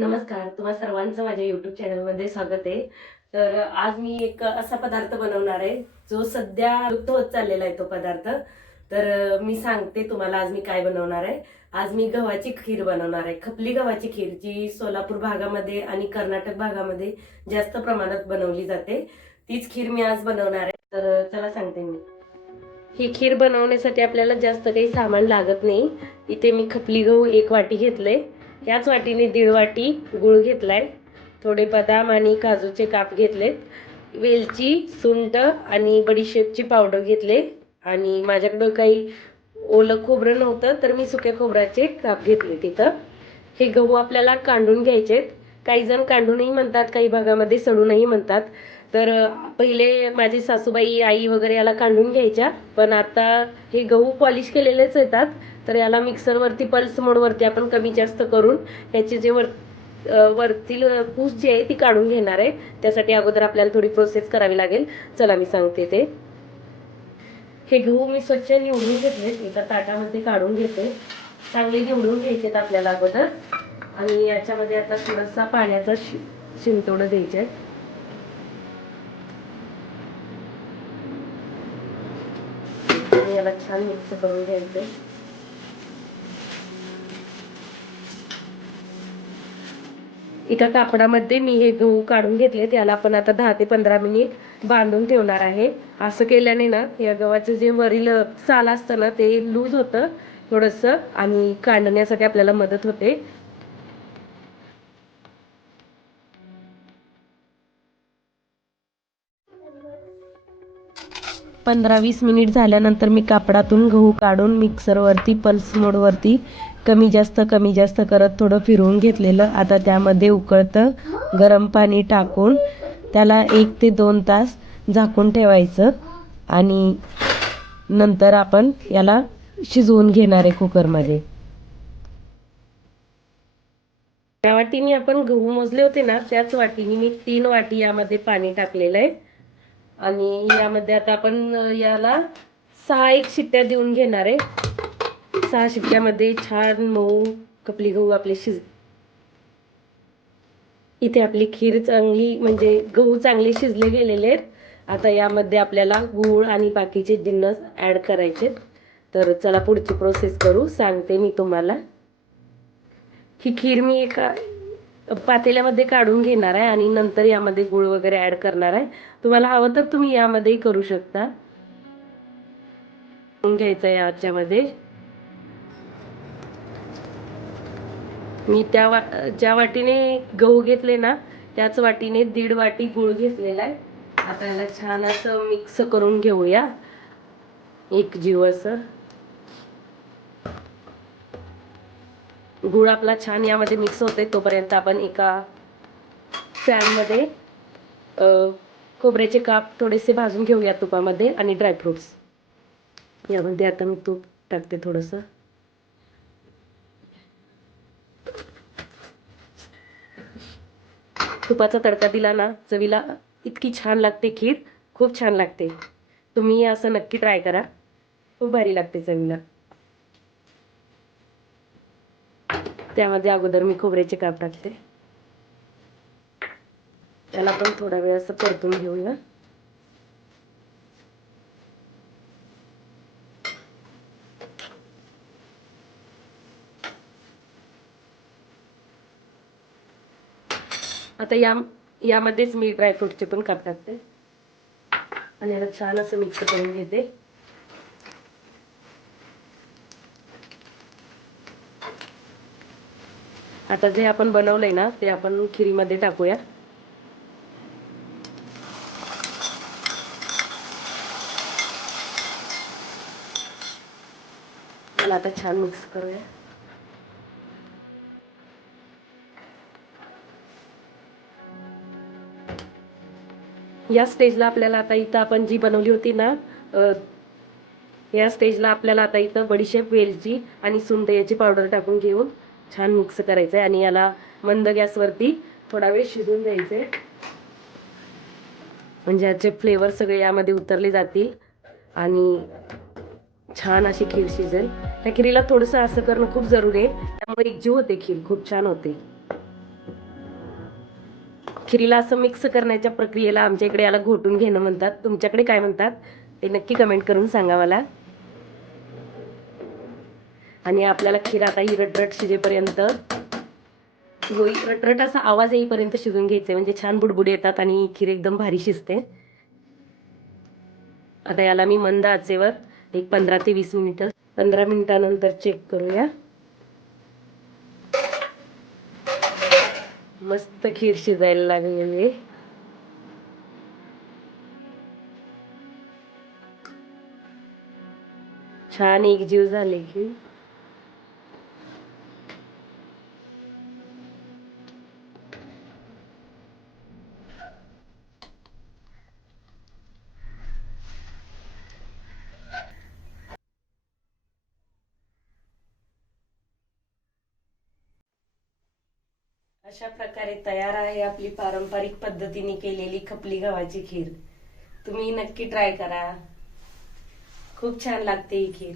नमस्कार, तुम्हा सर्वांचं माझ्या YouTube चॅनलमध्ये स्वागत आहे. तर आज मी एक असा पदार्थ बनवणार आहे जो सध्या लुप्त होत चाललेला आहे तो पदार्थ. तर मी सांगते तुम्हाला आज मी काय बनवणार आहे. आज मी गव्हाची खीर बनवणार आहे. खपली गव्हाची खीर जी सोलापूर भागामध्ये आणि कर्नाटक भागामध्ये जास्त प्रमाणात बनवली जाते. तीच खीर मी आज बनवणार आहे. तर चला सांगते मी. ही खीर बनवण्यासाठी आपल्याला जास्त काही सामान लागत नाही. इथे मी खपली गहू 1 वाटी घेतले. याच वाटीने 1.5 वाटी गूळ घेतलाय. थोडे बदाम आणि काजूचे काप घेतलेत. वेलची, सुंठ आणि बडीशेपची पावडर घेतले. आणि माझ्याकडं काही ओलं खोबरं नव्हतं तर मी सुक्या खोबऱ्याचे काप घेतले तिथं. हे गहू आपल्याला काढून घ्यायचेत. काही जण काढूनही म्हणतात, काही भागामध्ये सडूनही म्हणतात. तर पहिले माझी सासूबाई, आई वगैरे याला काढून घ्यायच्या. पण आता हे गहू पॉलिश केलेलेच येतात. तर याला मिक्सरवरती पल्स मोडवरती आपण कमी जास्त करून याचे जे वरतील पूस जी आहे ती काढून घेणार आहे. त्यासाठी अगोदर आपल्याला थोडी प्रोसेस करावी लागेल. चला मी सांगते ते. हे गहू मी स्वच्छ निवडून घेतले. एका ताटामध्ये काढून घेते. चांगले निवडून घ्यायचेत आपल्याला अगोदर. आणि याच्यामध्ये आता थोडासा पाण्याचा शिंतोडा द्यायचे. याला छान मिक्स करून घ्यायचे. एका कापडामध्ये मी हे गहू काढून घेतले. त्याला आपण आता 10 ते 15 मिनिट बांधून ठेवणार आहे. असं केल्याने ना या गव्हाचं जे वरील साल असतं ना ते लूज होतं थोडंसं आणि काढण्यासाठी आपल्याला मदत होते. 15-20 मिनिट झाल्यानंतर मी कापडातून गहू काढून मिक्सरवरती पल्स मोडवरती कमी जास्त करत थोडं फिरवून घेतलेलं. आता त्यामध्ये उकळतं गरम पाणी टाकून त्याला 1 ते 2 तास झाकून ठेवायचं आणि नंतर आपण याला शिजवून घेणार आहे कुकरमध्ये. ज्या वाटीने आपण गहू मोजले होते ना त्याच वाटीने मी 3 वाटी यामध्ये पाणी टाकलेलं आहे. आणि यामध्ये आता आपण याला 6 शिट्ट्या देऊन घेणार आहे. 6 शिट्ट्यामध्ये छान मऊ खपली गहू आपले इथे आपली खीर चांगली म्हणजे गहू चांगले शिजले गेलेले आहेत. आता यामध्ये आपल्याला गूळ आणि बाकीचे जिन्नस ॲड करायचे. तर चला पुढची प्रोसेस करू. सांगते मी तुम्हाला. ही खीर मी एका पातेल्यामध्ये काढून घेणार आहे आणि नंतर यामध्ये गूळ वगैरे ॲड करणार आहे. तुम्हाला हवं तर तुम्ही यामध्येही करू शकता. घ्यायचं याच्यामध्ये मी ज्या वाटीने गहू घेतले ना त्याच वाटीने 1.5 वाटी गूळ घेतलेला आहे. आता याला छान असं मिक्स करून घेऊया एक जीव असं. गूळ आपला छान यामध्ये मिक्स होते तोपर्यंत आपण एका पॅनमध्ये खोबऱ्याचे काप थोडेसे भाजून घेऊया तुपामध्ये आणि ड्रायफ्रुट्स. यामध्ये आता मी तूप टाकते थोडंसं. तुपाचा तडका दिला ना चवीला इतकी छान लागते खीर. खूप छान लागते. तुम्ही असं नक्की ट्राय करा. खूप भारी लागते चवीला. त्यामध्ये अगोदर मी खोबऱ्याचे काप टाकते. त्याला पण थोडा वेळ असं परतून घेऊया. आता यामध्येच मी ड्रायफ्रूटचे पण काप टाकते आणि याला छान असं मिक्स करून घेते. आता जे आपण बनवलंय ना ते आपण खिरीमध्ये टाकूया. मला आता छान मिक्स करूया. या स्टेजला आपल्याला आता इथं आपण जी बनवली होती ना या स्टेजला आपल्याला आता इथं बडीशेप, वेलची आणि सुंठ याची पावडर टाकून घेऊन छान मिक्स करायचं आहे आणि याला मंद गॅसवरती थोडा वेळ शिजवून द्यायचे. म्हणजे याचे फ्लेवर सगळे यामध्ये उतरले जातील आणि छान अशी खीर शिजेल. त्या खीरीला थोडंसं असं करणं खूप जरुरी आहे. त्यामुळे एकजीव होते खीर. खूप छान होते. खिरीला असं मिक्स करण्याच्या प्रक्रियेला आमच्या इकडे याला घोटून घेणं म्हणतात. तुमच्याकडे काय म्हणतात ते नक्की कमेंट करून सांगा मला. आणि आपल्याला खीर आता ही रटरट शिजेपर्यंत रटरट असा आवाज येईपर्यंत शिजून घ्यायचे, म्हणजे छान बुडबुड येतात आणि खीर एकदम भारी शिजते. आता याला मी मंद आचेवर एक 15 ते 20 मिनिटं 15 मिनिटानंतर चेक करूया. मस्त खीर शिजायला लागलेली. छान एकजीव झाले की अशा प्रकारे तयार आहे आपली पारंपरिक पद्धतीने केलेली खपली गव्हाची खीर. तुम्ही नक्की ट्राय करा, खूप छान लागते ही खीर.